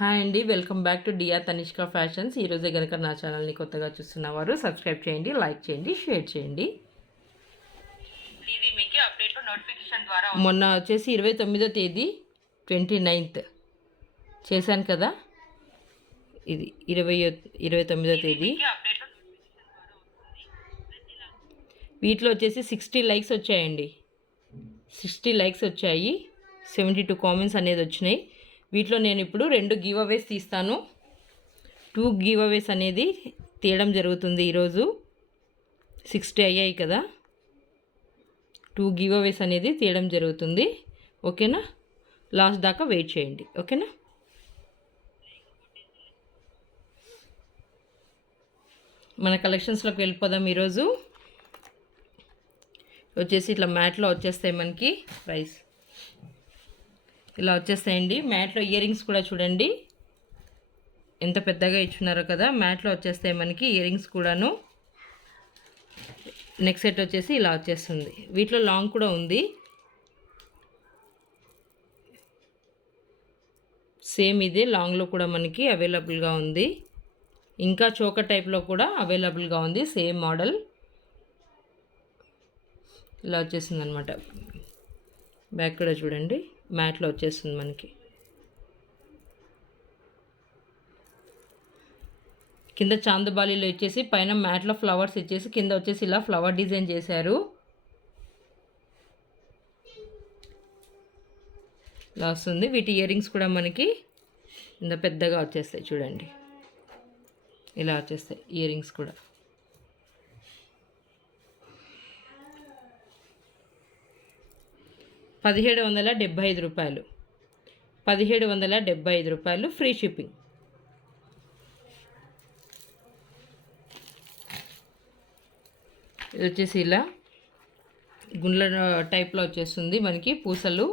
Hi అండి, welcome back to Diya Tanishka fashions. ఈరోజే కనుక నా ఛానల్ని కొత్తగా చూస్తున్నవారు సబ్స్క్రైబ్ చేయండి, లైక్ చేయండి, షేర్ చేయండి. ఇది మీకు అప్డేట్ నోటిఫికేషన్ ద్వారా మొన్న వచ్చేసి 29వ తేదీ 29th చేశాను కదా, ఇది 29వ తేదీ. వీటిలో వచ్చేసి 60 లైక్స్ వచ్చాయండి. 60 లైక్స్ వచ్చాయి, 72 కామెంట్స్ అనేది వచ్చినాయి. వీటిలో నేను ఇప్పుడు 2 గివ్ అవేస్ తీస్తాను. 2 గివ్ అవేస్ అనేది తీయడం జరుగుతుంది ఈరోజు. 60 అయ్యాయి కదా, 2 గివ్ అవేస్ అనేది తీయడం జరుగుతుంది. ఓకేనా, లాస్ట్ దాకా వెయిట్ చేయండి. ఓకేనా, మన కలెక్షన్స్లోకి వెళ్ళిపోదాం. ఈరోజు వచ్చేసి ఇట్లా మ్యాట్లో వచ్చేస్తాయి మనకి. ప్రైస్ ఇలా వచ్చేస్తాయండి. మ్యాట్లో ఇయర్ రింగ్స్ కూడా చూడండి ఎంత పెద్దగా ఇచ్చున్నారో కదా. మ్యాట్లో వచ్చేస్తాయి మనకి ఇయర్ రింగ్స్ కూడాను. నెక్స్ట్ సెట్ వచ్చేసి ఇలా వచ్చేస్తుంది. వీటిలో లాంగ్ కూడా ఉంది, సేమ్ ఇదే లాంగ్లో కూడా మనకి అవైలబుల్గా ఉంది. ఇంకా చోకర్ టైప్లో కూడా అవైలబుల్గా ఉంది, సేమ్ మోడల్. ఇలా వచ్చేసింది అనమాట. బ్యాక్ కూడా చూడండి, మ్యాట్లో వచ్చేస్తుంది మనకి. కింద చాందబాలీలో ఇచ్చేసి పైన మ్యాట్లో ఫ్లవర్స్ ఇచ్చేసి కింద వచ్చేసి ఇలా ఫ్లవర్ డిజైన్ చేశారు. ఇలా వస్తుంది. వీటి ఇయర్ రింగ్స్ కూడా మనకి ఇంత పెద్దగా వచ్చేస్తాయి చూడండి. ఇలా వచ్చేస్తాయి ఇయర్ రింగ్స్ కూడా. రూ. 1775 ఫ్రీ షిప్పింగ్. ఇది వచ్చేసి ఇలా గుండ్ల టైప్లో వచ్చేస్తుంది మనకి, పూసలు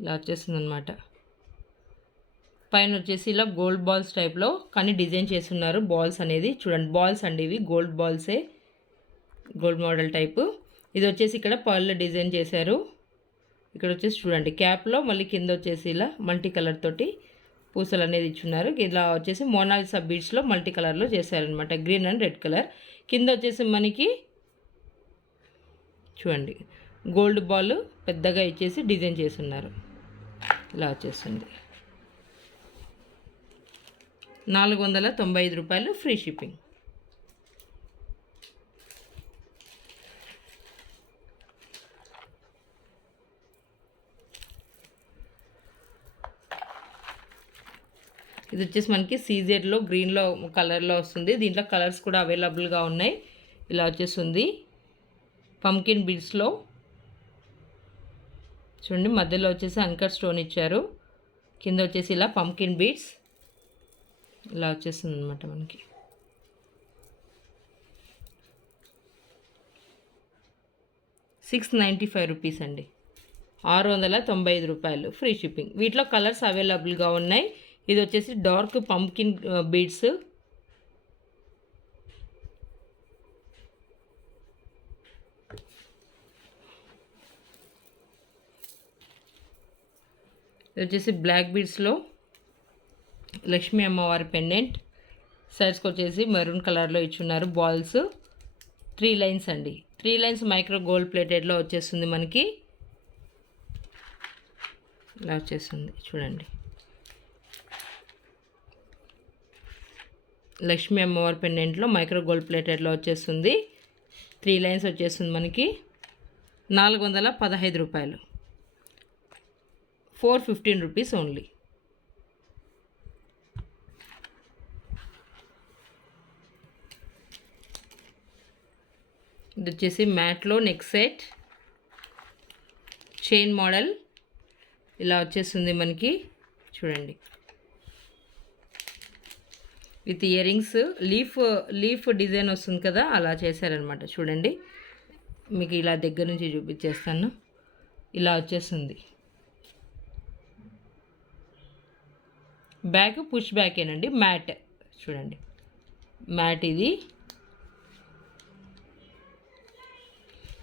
ఇలా వచ్చేస్తుంది అనమాట. పైన వచ్చేసి ఇలా గోల్డ్ బాల్స్ టైప్లో కానీ డిజైన్ చేస్తున్నారు. బాల్స్ అనేది చూడండి, బాల్స్ అండి ఇవి, గోల్డ్ బాల్సే, గోల్డ్ మోడల్ టైపు. ఇది వచ్చేసి ఇక్కడ పర్ల్ డిజైన్ చేశారు. ఇక్కడ వచ్చేసి చూడండి క్యాప్లో మళ్ళీ కింద వచ్చేసి ఇలా మల్టీ కలర్ తోటి పూసలు అనేది ఇచ్చున్నారు. ఇలా వచ్చేసి మోనాలిసా బీడ్స్లో మల్టీ కలర్లో చేశారనమాట, గ్రీన్ అండ్ రెడ్ కలర్. కింద వచ్చేసి మనకి చూడండి గోల్డ్ బాల్ పెద్దగా ఇచ్చేసి డిజైన్ చేస్తున్నారు. ఇలా వచ్చేస్తుంది. రూ. 495 ఫ్రీ షిప్పింగ్. ఇది వచ్చేసి మనకి సీజెడ్లో గ్రీన్లో కలర్లో వస్తుంది. దీంట్లో కలర్స్ కూడా అవైలబుల్గా ఉన్నాయి. ఇలా వచ్చేస్తుంది పంకిన్ బీడ్స్లో చూడండి, మధ్యలో వచ్చేసి అంకర్ స్టోన్ ఇచ్చారు. కింద వచ్చేసి ఇలా పంకిన్ బీడ్స్ ఇలా వచ్చేస్తుంది అనమాట మనకి. రూ. 695 అండి. రూ. 695 ఫ్రీ షిప్పింగ్. వీటిలో కలర్స్ అవైలబుల్గా ఉన్నాయి. ఇది వచ్చేసి డార్క్ పంకిన్ బీడ్స్. ఇది వచ్చేసి బ్లాక్ బీడ్స్లో లక్ష్మీ అమ్మవారి పెండెంట్. సైడ్స్కి వచ్చేసి మెరూన్ కలర్లో ఇచ్చున్నారు. బాల్స్ 3 లైన్స్ అండి. 3 లైన్స్ మైక్రో గోల్డ్ ప్లేటెడ్లో వచ్చేస్తుంది మనకి. ఇలా వచ్చేస్తుంది చూడండి, లక్ష్మీ అమ్మవారి పెండెంట్లో మైక్రో గోల్డ్ ప్లేటెడ్లో వచ్చేస్తుంది. 3 లైన్స్ వచ్చేస్తుంది మనకి. రూ. 415, 415 రూపీస్ ఓన్లీ. ఇది వచ్చేసి మ్యాట్లో నెక్ సెట్ చైన్ మోడల్ ఇలా వచ్చేస్తుంది మనకి చూడండి. With ear rings leaf design వస్తుంది కదా, అలా చేశారనమాట. చూడండి మీకు ఇలా దగ్గర నుంచి చూపించేస్తాను. ఇలా వచ్చేస్తుంది. బ్యాక్ పుష్ బ్యాకేనండి, మ్యాట్ చూడండి, మ్యాట్ ఇది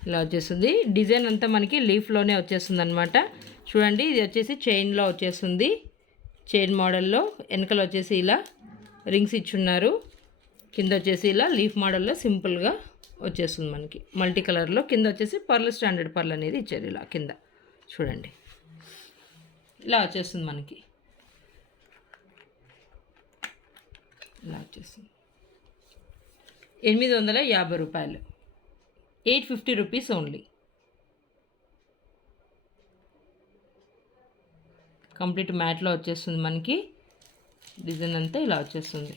ఇలా వచ్చేస్తుంది. డిజైన్ అంతా మనకి లీఫ్లోనే వచ్చేస్తుంది అనమాట. చూడండి ఇది వచ్చేసి చైన్లో వచ్చేస్తుంది. చైన్ మోడల్లో వెనకలు వచ్చేసి ఇలా రింగ్స్ ఇచ్చున్నారు. కింద వచ్చేసి ఇలా లీఫ్ మోడల్లో సింపుల్గా వచ్చేస్తుంది మనకి మల్టీ కలర్లో. కింద వచ్చేసి పర్ల్ స్టాండర్డ్ పర్ల్ అనేది ఇచ్చారు ఇలా కింద చూడండి. ఇలా వచ్చేస్తుంది మనకి. ఇలా వచ్చేస్తుంది 850 రూపాయలు, 850 రూపీస్ ఓన్లీ. కంప్లీట్ మ్యాట్లో వచ్చేస్తుంది మనకి. డిజైన్ అంతా ఇలా వచ్చేస్తుంది.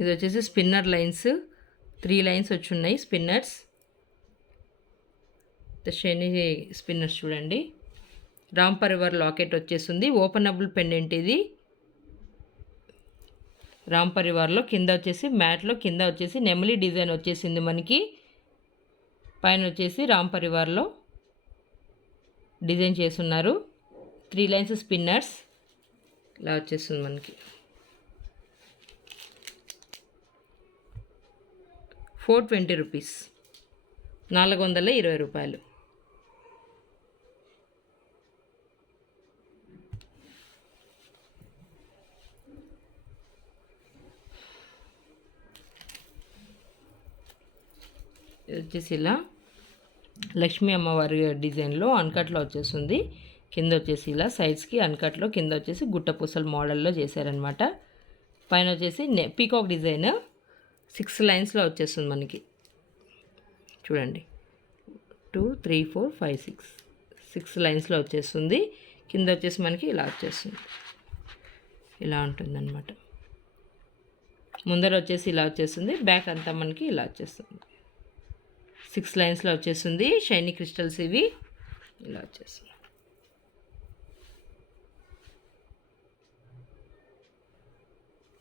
ఇది వచ్చేసి స్పిన్నర్ లైన్స్, 3 లైన్స్ వచ్చి ఉన్నాయి స్పిన్నర్స్. షైనీ స్పిన్నర్స్ చూడండి. రామ్ పరివార్ లాకెట్ వచ్చేస్తుంది. ఓపెనబుల్ పెండెంట్ ఇది రామ్ పరివార్లో. కింద వచ్చేసి మ్యాట్లో కింద వచ్చేసి నెమలి డిజైన్ వచ్చేసింది మనకి. పైన వచ్చేసి రామ్ పరివార్లో డిజైన్ చేస్తున్నారు. 3 లైన్స్ స్పిన్నర్స్ ఇలా వచ్చేస్తుంది మనకి. 420 రూపీస్, 420 రూపాయలు. ఇది వచ్చేసి ఇలా లక్ష్మీ అమ్మవారి డిజైన్లో అన్కట్లో వచ్చేస్తుంది. కింద వచ్చేసి ఇలా సైడ్స్కి అన్కట్లో, కింద వచ్చేసి గుట్టపూసల మోడల్లో చేశారనమాట. పైన వచ్చేసి పీకాక్ డిజైన్ 6 లైన్స్లో వచ్చేస్తుంది మనకి చూడండి. 2 3 4 5 6 లైన్స్లో వచ్చేస్తుంది. కింద వచ్చేసి మనకి ఇలా వచ్చేస్తుంది. ఇలా ఉంటుందన్నమాట. ముందర వచ్చేసి ఇలా వచ్చేస్తుంది. బ్యాక్ అంతా మనకి ఇలా వచ్చేస్తుంది. 6 లైన్స్లో వచ్చేస్తుంది. షైనీ క్రిస్టల్స్ ఇవి ఇలా వచ్చేస్తుంది.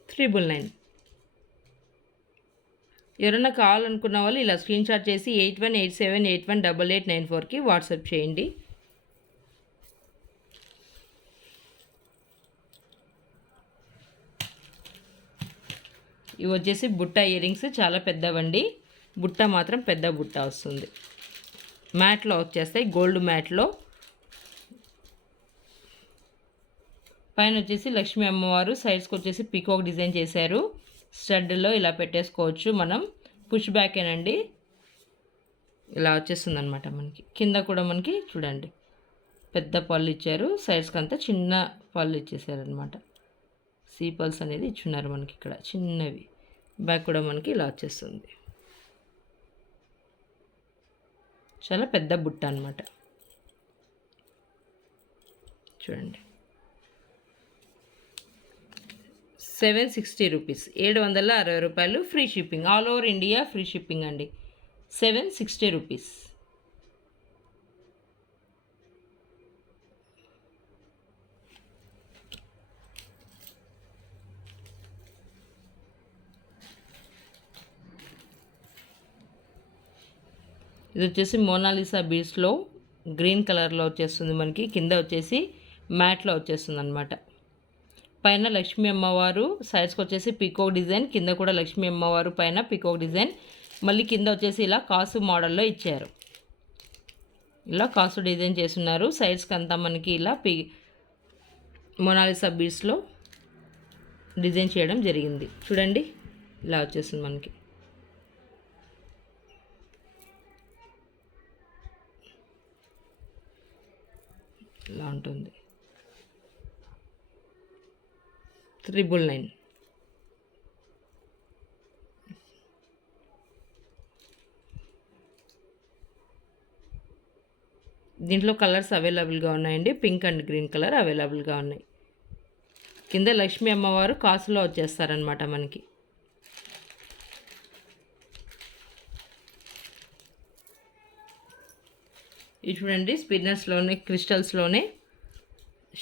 $999. ఎవరైనా కావాలనుకున్న వాళ్ళు ఇలా స్క్రీన్ షాట్ చేసి 8187818894కి వాట్సాప్ చేయండి. ఇవి వచ్చేసి బుట్ట ఇయర్ రింగ్స్, చాలా పెద్దవండి. బుట్ట మాత్రం పెద్ద బుట్ట వస్తుంది. మ్యాట్లో వచ్చేస్తాయి, గోల్డ్ మ్యాట్లో. పైన వచ్చేసి లక్ష్మీ అమ్మవారు, సైడ్స్కి వచ్చేసి పీకాక్ డిజైన్ చేశారు. స్టడ్లో ఇలా పెట్టేసుకోవచ్చు మనం. పుష్ బ్యాకేనండి. ఇలా వచ్చేస్తుంది అనమాట మనకి. కింద కూడా మనకి చూడండి పెద్ద పళ్ళు ఇచ్చారు. సైడ్స్కి అంతా చిన్న పళ్ళు ఇచ్చేసారనమాట. సీపల్స్ అనేది ఇచ్చున్నారు మనకి ఇక్కడ చిన్నవి. బ్యాక్ కూడా మనకి ఇలా వచ్చేస్తుంది. చాలా పెద్ద బుట్ట అనమాట చూడండి. 760 రూపీస్, 760 రూపాయలు. Free shipping, all over India free shipping అండి. 760 రూపీస్. ఇది వచ్చేసి మోనాలిసా బీడ్స్లో గ్రీన్ కలర్లో వచ్చేస్తుంది మనకి. కింద వచ్చేసి మ్యాట్లో వచ్చేస్తుంది అనమాట. పైన లక్ష్మీ అమ్మవారు, సైడ్స్కి వచ్చేసి పీకాక్ డిజైన్, కింద కూడా లక్ష్మీ అమ్మవారు, పైన పీకాక్ డిజైన్. మళ్ళీ కింద వచ్చేసి ఇలా కాసు మోడల్లో ఇచ్చారు. ఇలా కాసు డిజైన్ చేస్తున్నారు. సైడ్స్కి అంతా మనకి ఇలా మోనాలిసా బీడ్స్లో డిజైన్ చేయడం జరిగింది చూడండి. ఇలా వచ్చేస్తుంది మనకి. ఇలా ఉంటుంది. 999. దీంట్లో కలర్స్ అవైలబుల్గా ఉన్నాయండి. పింక్ అండ్ గ్రీన్ కలర్ అవైలబుల్గా ఉన్నాయి. కింద లక్ష్మీ అమ్మవారు కాసులో వచ్చేస్తారనమాట మనకి. ఇది చూడండి, స్పిన్నర్స్లోనే క్రిస్టల్స్లోనే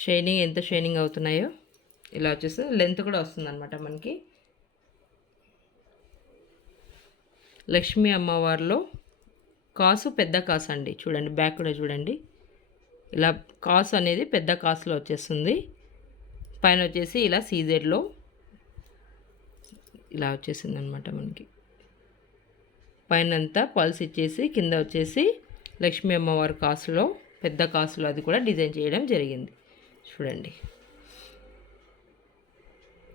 షైనింగ్ ఎంత షైనింగ్ అవుతున్నాయో. ఇలా వచ్చేసి లెంత్ కూడా వస్తుందన్నమాట మనకి. లక్ష్మీ అమ్మవారిలో కాసు పెద్ద కాసు అండి చూడండి. బ్యాక్ కూడా చూడండి. ఇలా కాసు అనేది పెద్ద కాసులో వచ్చేస్తుంది. పైన వచ్చేసి ఇలా సీజెడ్లో ఇలా వచ్చేసింది అనమాట మనకి. పైన అంతా పల్స్ ఇచ్చేసి కింద వచ్చేసి లక్ష్మీ అమ్మవారి కాసులో పెద్ద కాసులో అది కూడా డిజైన్ చేయడం జరిగింది. చూడండి,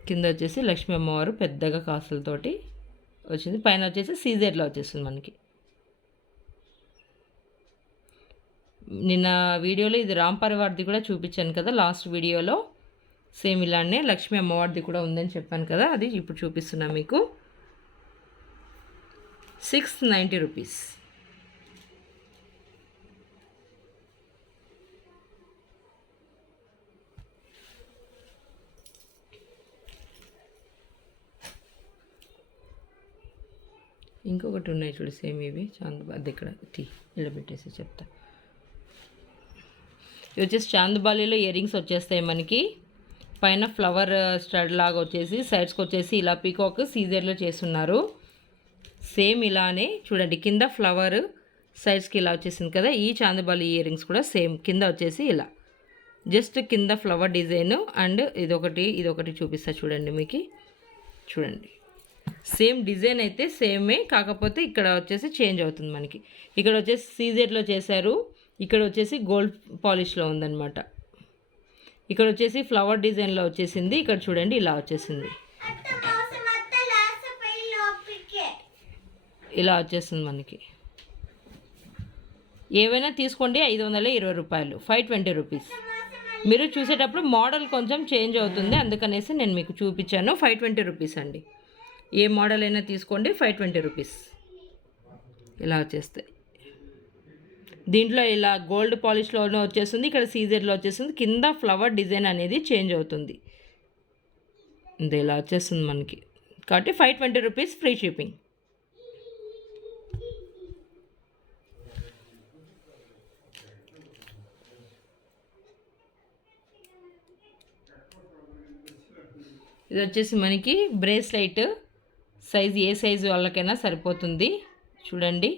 కింద వచ్చేసి లక్ష్మీ అమ్మవారు పెద్దగా కాసులతోటి వచ్చింది. పైన వచ్చేసి సీజెడ్లో వచ్చేస్తుంది మనకి. నిన్న వీడియోలో ఇది రామ్ పరివార్ది కూడా చూపించాను కదా, లాస్ట్ వీడియోలో సేమ్ ఇలానే లక్ష్మీ అమ్మవారిది కూడా ఉందని చెప్పాను కదా, అది ఇప్పుడు చూపిస్తున్నా మీకు. 690 రూపీస్. ఇంకొకటి ఉన్నాయి చూడు సేమ్ ఇవి అది ఇక్కడ ఇలా పెట్టేసి చెప్తా. ఇవి వచ్చేసి చాందబాలిలో ఇయర్ రింగ్స్ వచ్చేస్తాయి మనకి. పైన ఫ్లవర్ స్టడ్ లాగా వచ్చేసి సైడ్స్కి వచ్చేసి ఇలా పీకాక్ సీజర్లో చేస్తున్నారు. సేమ్ ఇలానే చూడండి, కింద ఫ్లవర్ సైడ్స్కి ఇలా వచ్చేసింది కదా. ఈ చాందబాలి ఇయర్ రింగ్స్ కూడా సేమ్ కింద వచ్చేసి ఇలా జస్ట్ కింద ఫ్లవర్ డిజైన్ అండ్ ఇదొకటి చూపిస్తా చూడండి మీకు. చూడండి, సేమ్ డిజైన్ అయితే సేమే, కాకపోతే ఇక్కడ వచ్చేసి చేంజ్ అవుతుంది మనకి. ఇక్కడ వచ్చేసి సీజెడ్లో చేశారు, ఇక్కడ వచ్చేసి గోల్డ్ పాలిష్లో ఉందన్నమాట. ఇక్కడ వచ్చేసి ఫ్లవర్ డిజైన్లో వచ్చేసింది, ఇక్కడ చూడండి ఇలా వచ్చేసింది, ఇలా వచ్చేస్తుంది మనకి. ఏవైనా తీసుకోండి 520 రూపాయలు, 520 రూపీస్. మీరు చూసేటప్పుడు మోడల్ కొంచెం చేంజ్ అవుతుంది, అందుకనేసి నేను మీకు చూపించాను. 520 రూపీస్ అండి. ఏ మోడల్ అయినా తీసుకోండి, 520 రూపీస్. ఇలా వచ్చేస్తాయి. దీంట్లో ఇలా గోల్డ్ పాలిష్లోనే వచ్చేస్తుంది, ఇక్కడ సీజర్లో వచ్చేస్తుంది, కింద ఫ్లవర్ డిజైన్ అనేది చేంజ్ అవుతుంది. ఇది ఇలా వచ్చేస్తుంది మనకి. కాబట్టి 520 రూపీస్, ఫ్రీ షిప్పింగ్. ఇది వచ్చేసి మనకి బ్రేస్లైట్ సైజ్, ఏ సైజు వాళ్ళకైనా సరిపోతుంది. చూడండి,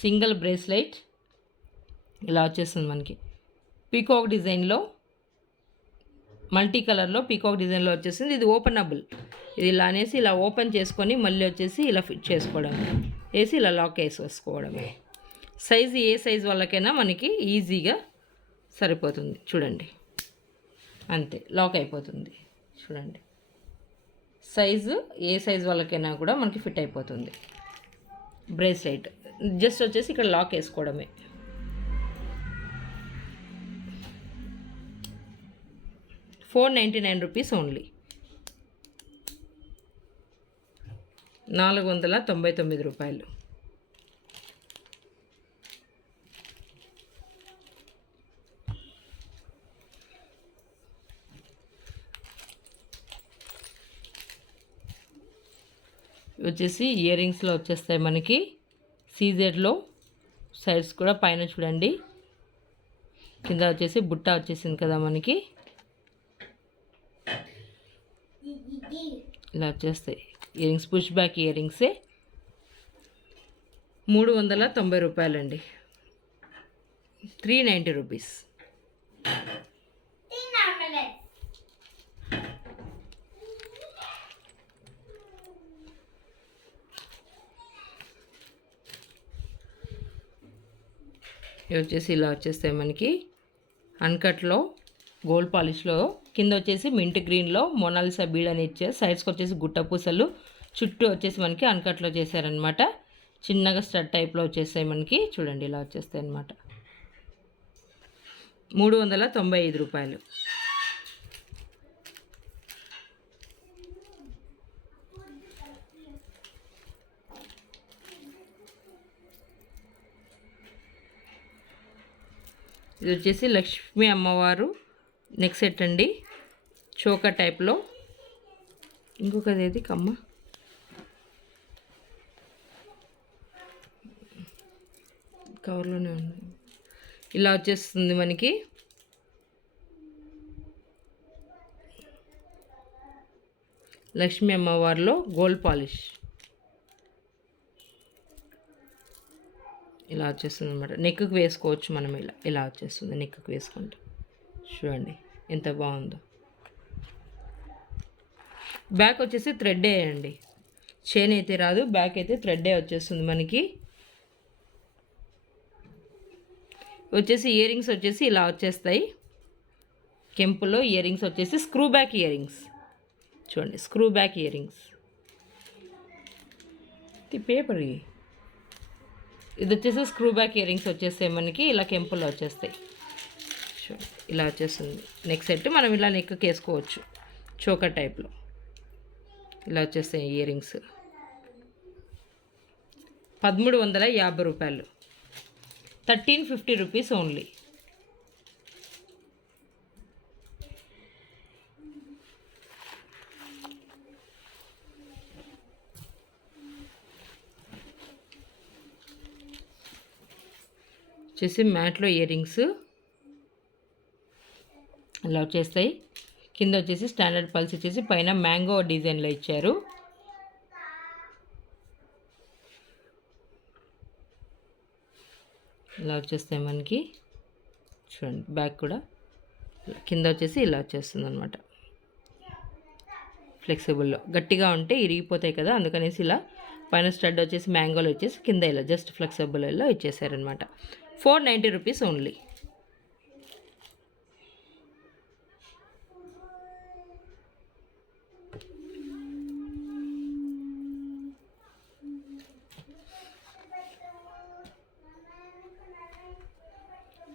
సింగిల్ బ్రేస్లైట్ ఇలా వచ్చేస్తుంది మనకి. పీకాక్ డిజైన్లో మల్టీ కలర్లో పీకాక్ డిజైన్లో వచ్చేసింది. ఇది ఓపెనబుల్. ఇది ఇలా అనేసి ఇలా ఓపెన్ చేసుకొని మళ్ళీ వచ్చేసి ఇలా ఫిట్ చేసుకోవడం, వేసి ఇలా లాక్ వేసుకోవడమే. సైజు ఏ సైజు వాళ్ళకైనా మనకి ఈజీగా సరిపోతుంది. చూడండి, అంతే, లాక్ అయిపోతుంది. చూడండి, సైజు ఏ సైజు వాళ్ళకైనా కూడా మనకి ఫిట్ అయిపోతుంది. బ్రేస్లైట్ జస్ట్ వచ్చేసి ఇక్కడ లాక్ వేసుకోవడమే. ₹499 ఓన్లీ. 499 రూపాయలు. వచ్చేసి ఇయర్ రింగ్స్లో వచ్చేస్తాయి మనకి. సీజెడ్లో సైడ్స్ కూడా పైన చూడండి, కింద వచ్చేసి బుట్ట వచ్చేసింది కదా మనకి. ఇలా వచ్చేస్తాయి ear rings, push back ear రింగ్సే. 390 రూపాయలండి, 390 రూపీస్. ఇవి వచ్చేసి ఇలా వచ్చేస్తాయి మనకి అన్కట్లో గోల్డ్ పాలిష్లో. కింద వచ్చేసి మింట్ గ్రీన్లో మోనాలిసా బీడ్ అని ఇచ్చారు. సైడ్స్కి వచ్చేసి గుట్ట పూసలు, చుట్టూ వచ్చేసి మనకి అన్కట్లో చేశారనమాట. చిన్నగా స్టడ్ టైప్లో వచ్చేస్తాయి మనకి. చూడండి, ఇలా వచ్చేస్తాయి అనమాట. 395 రూపాయలు. ఇది వచ్చేసి లక్ష్మీ అమ్మవారు నెక్ సెట్ అండి, చోకా టైప్లో. ఇంకొకది ఏది కమ్మ, కవర్లోనే ఉంది. ఇలా వచ్చేస్తుంది మనకి. లక్ష్మీ అమ్మవారిలో గోల్డ్ పాలిష్ ఇలా వచ్చేస్తుంది అనమాట. నెక్కి వేసుకోవచ్చు మనం. ఇలా వచ్చేస్తుంది నెక్కి వేసుకుంటే. చూడండి ఎంత బాగుందో. బ్యాక్ వచ్చేసి థ్రెడ్డే అండి, చైన్ అయితే రాదు, బ్యాక్ అయితే థ్రెడ్డే వచ్చేస్తుంది మనకి. వచ్చేసి ఇయర్ రింగ్స్ వచ్చేసి ఇలా వచ్చేస్తాయి. కెంపులో ఇయర్ రింగ్స్ వచ్చేసి స్క్రూ బ్యాక్ ఇయర్ రింగ్స్ చూడండి, screw back ear rings. Paper ఇది వచ్చేసి స్క్రూ బ్యాక్ ఇయర్ రింగ్స్ వచ్చేస్తాయి మనకి, ఇలా కెంపులో వచ్చేస్తాయి చూడండి, ఇలా వచ్చేస్తుంది. నెక్ సెట్ మనం ఇలా నెక్కి వేసుకోవచ్చు, చోకర్ టైప్లో ఇలా వచ్చేస్తాయి ఇయర్ రింగ్స్. 1350 రూపాయలు, 1350 రూపీస్ ఓన్లీ. వచ్చేసి మ్యాట్లో ఇయర్ రింగ్స్ ఇలా వచ్చేస్తాయి. కింద వచ్చేసి స్టాండర్డ్ పల్స్ వచ్చేసి పైన మ్యాంగో డిజైన్లో ఇచ్చారు. ఇలా వచ్చేస్తాయి మనకి చూడండి. బ్యాక్ కూడా కింద వచ్చేసి ఇలా వచ్చేస్తుంది అనమాట. ఫ్లెక్సిబుల్లో గట్టిగా ఉంటే ఇరిగిపోతాయి కదా, అందుకనేసి ఇలా పైన స్టడ్ వచ్చేసి మ్యాంగోలో వచ్చేసి కింద ఇలా జస్ట్ ఫ్లెక్సిబుల్లో ఇచ్చేసారనమాట. 490 rupees only.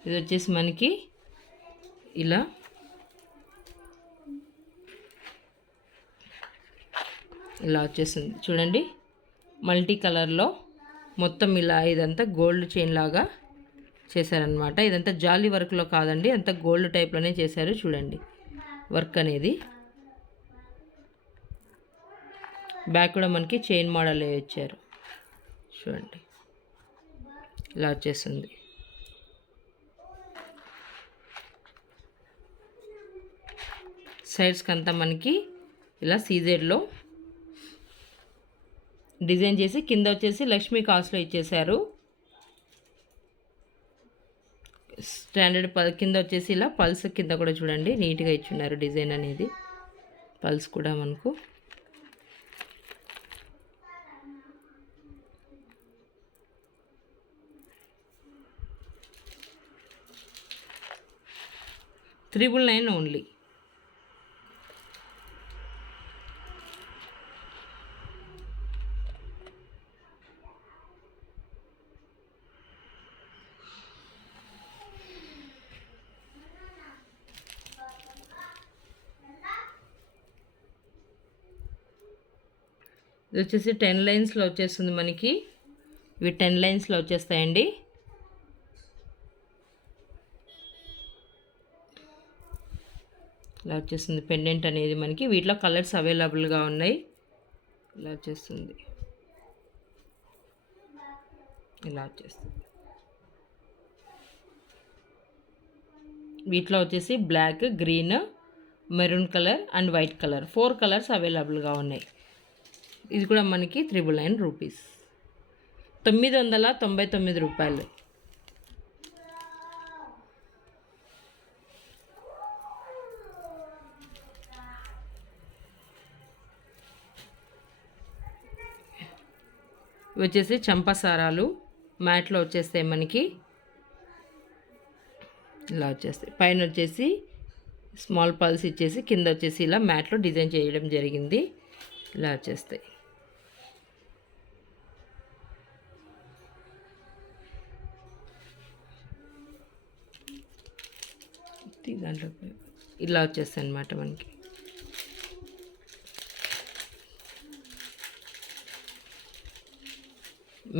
ఇది వచ్చేసి మనకి ఇలా వచ్చేసింది చూడండి, మల్టీ కలర్లో మొత్తం ఇలా ఇదంతా గోల్డ్ చైన్ లాగా చేశారనమాట. ఇదంతా జాలీ వర్క్లో కాదండి, అంతా గోల్డ్ టైప్లోనే చేశారు చూడండి వర్క్ అనేది. బ్యాక్ కూడా మనకి చైన్ మోడల్ ఇచ్చారు చూడండి, ఇలా వచ్చేస్తుంది. సైడ్స్కి అంతా మనకి ఇలా సీజెడ్లో డిజైన్ చేసి కింద వచ్చేసి లక్ష్మీ కాస్ట్లో ఇచ్చేసారు. స్టాండర్డ్ కింద వచ్చేసి ఇలా పల్స్ కింద కూడా చూడండి నీట్గా ఇచ్చున్నారు డిజైన్ అనేది. పల్స్ కూడా మనకు $999 ఓన్లీ. ఇది వచ్చేసి 10 లైన్స్లో వచ్చేస్తుంది మనకి. ఇవి 10 లైన్స్లో వచ్చేస్తాయండి. ఇలా వచ్చేస్తుంది పెండెంట్ అనేది మనకి. వీటిలో కలర్స్ అవైలబుల్గా ఉన్నాయి. ఇలా వచ్చేస్తుంది, ఇలా వచ్చేస్తుంది. వీటిలో వచ్చేసి black, green, maroon colour and white colour 4 colours అవైలబుల్గా ఉన్నాయి. ఇది కూడా మనకి 999 రూపీస్, 999 రూపాయలు. ఇవి వచ్చేసి చంపసారాలు మ్యాట్లో వచ్చేస్తాయి మనకి. ఇలా వచ్చేస్తాయి. పైన వచ్చేసి స్మాల్ పల్స్ ఇచ్చేసి కింద వచ్చేసి ఇలా మ్యాట్లో డిజైన్ చేయడం జరిగింది. ఇలా వచ్చేస్తాయి. దాంట్లో ఇలా వచ్చేస్తాయి అన్నమాట మనకి.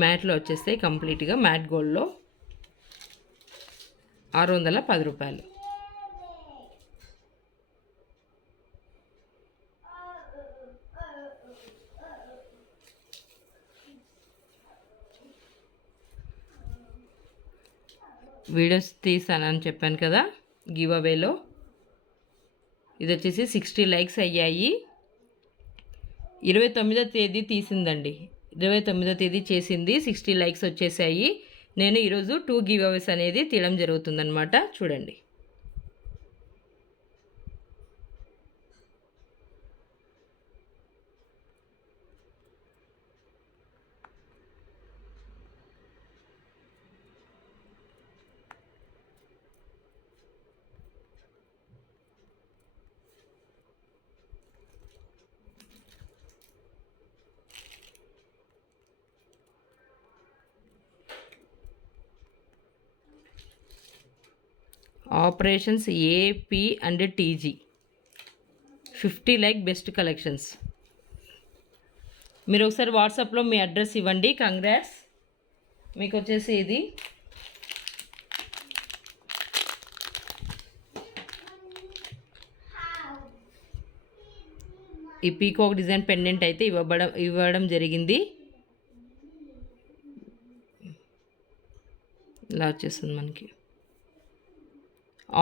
మ్యాట్లో వచ్చేస్తాయి కంప్లీట్గా. మ్యాట్ గోల్డ్లో 610 రూపాయలు. వీడియోస్ తీసానని చెప్పాను కదా గివ్ అవేలో. ఇది వచ్చేసి 60 లైక్స్ అయ్యాయి. 29వ తేదీ తీసిందండి, 29వ తేదీ చేసింది. 60 లైక్స్ వచ్చేసాయి. నేను ఈరోజు 2 గివ్ అవేస్ అనేది తీయడం జరుగుతుందన్నమాట. చూడండి, operations AP and TG 50 like best collections. మీరు ఒకసారి వాట్సాప్లో మీ అడ్రస్ ఇవ్వండి. కంగ్రాట్స్. మీకు వచ్చేసి ఇది ఈ పీకాక్ డిజైన్ పెండెంట్ అయితే ఇవ్వడం జరిగింది. ఇలా వచ్చేస్తుంది మనకి.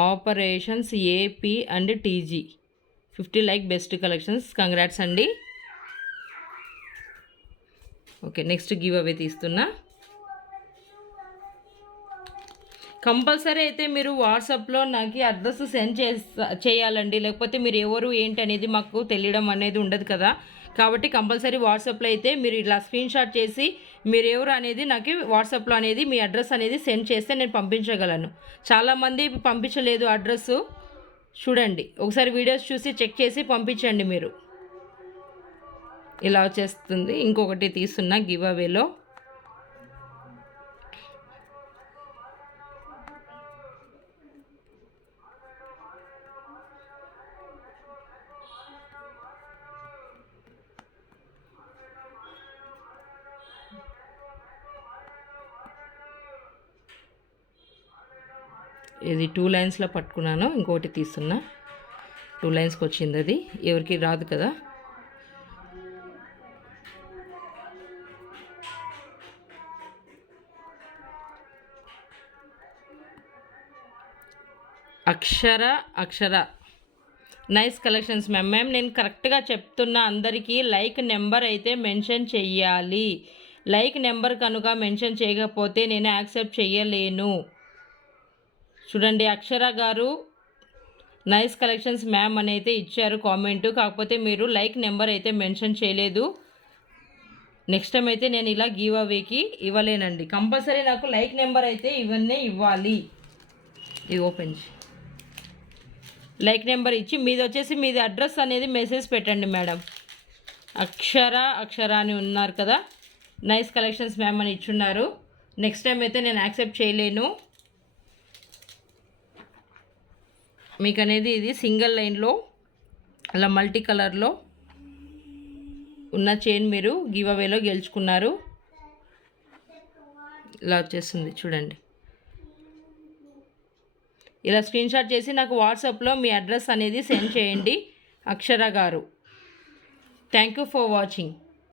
Operations AP and TG 50 like best collections. Congrats అండి. ఓకే, నెక్స్ట్ గివ్ అవే తీస్తున్నా. కంపల్సరీ అయితే మీరు వాట్సాప్లో నాకు అడ్రస్ సెండ్ చేయాలండి. లేకపోతే మీరు ఎవరు ఏంటి అనేది మాకు తెలియడం అనేది ఉండదు కదా. కాబట్టి కంపల్సరీ వాట్సాప్లో అయితే మీరు ఇలా స్క్రీన్ షాట్ చేసి మీరు ఎవరు అనేది నాకు వాట్సాప్లో అనేది మీ అడ్రస్ అనేది సెండ్ చేస్తే నేను పంపించగలను. చాలామంది పంపించలేదు అడ్రస్సు. చూడండి, ఒకసారి వీడియోస్ చూసి చెక్ చేసి పంపించండి. మీరు ఇలా వచ్చేస్తుంది. ఇంకొకటి తీస్తున్నా గివ్ అవేలో. ఇది 2 లైన్స్లో పట్టుకున్నాను. ఇంకోటి తీస్తున్నా. 2 లైన్స్కి వచ్చింది. అది ఎవరికి రాదు కదా. అక్షర నైస్ కలెక్షన్స్ మ్యామ్. నేను కరెక్ట్గా చెప్తున్నా అందరికీ లైక్ నెంబర్ అయితే మెన్షన్ చెయ్యాలి. లైక్ నెంబర్ కనుక మెన్షన్ చేయకపోతే నేను యాక్సెప్ట్ చెయ్యలేను. చూడండి, అక్షర గారు నైస్ కలెక్షన్స్ మ్యామ్ అని అయితే ఇచ్చారు కామెంటు. కాకపోతే మీరు లైక్ నెంబర్ అయితే మెన్షన్ చేయలేదు. నెక్స్ట్ టైం అయితే నేను ఇలా గివ్ అవేకి ఇవ్వలేనండి. కంపల్సరీ నాకు లైక్ నెంబర్ అయితే ఇవన్నీ ఇవ్వాలి. ఇది ఓపెన్ లైక్ నెంబర్ ఇచ్చి మీది వచ్చేసి మీది అడ్రస్ అనేది మెసేజ్ పెట్టండి మేడం. అక్షర అని ఉన్నారు కదా. నైస్ కలెక్షన్స్ మ్యామ్ అని ఇచ్చున్నారు. నెక్స్ట్ టైం అయితే నేను యాక్సెప్ట్ చేయలేను. మీకు అనేది ఇది సింగిల్ లైన్లో అలా మల్టీ కలర్లో ఉన్న చైన్ మీరు గివ్ అవేలో గెలుచుకున్నారు. ఇలా వచ్చేస్తుంది చూడండి. ఇలా స్క్రీన్ షాట్ చేసి నాకు వాట్సాప్లో మీ అడ్రస్ అనేది సెండ్ చేయండి అక్షర గారు. Thank you for watching.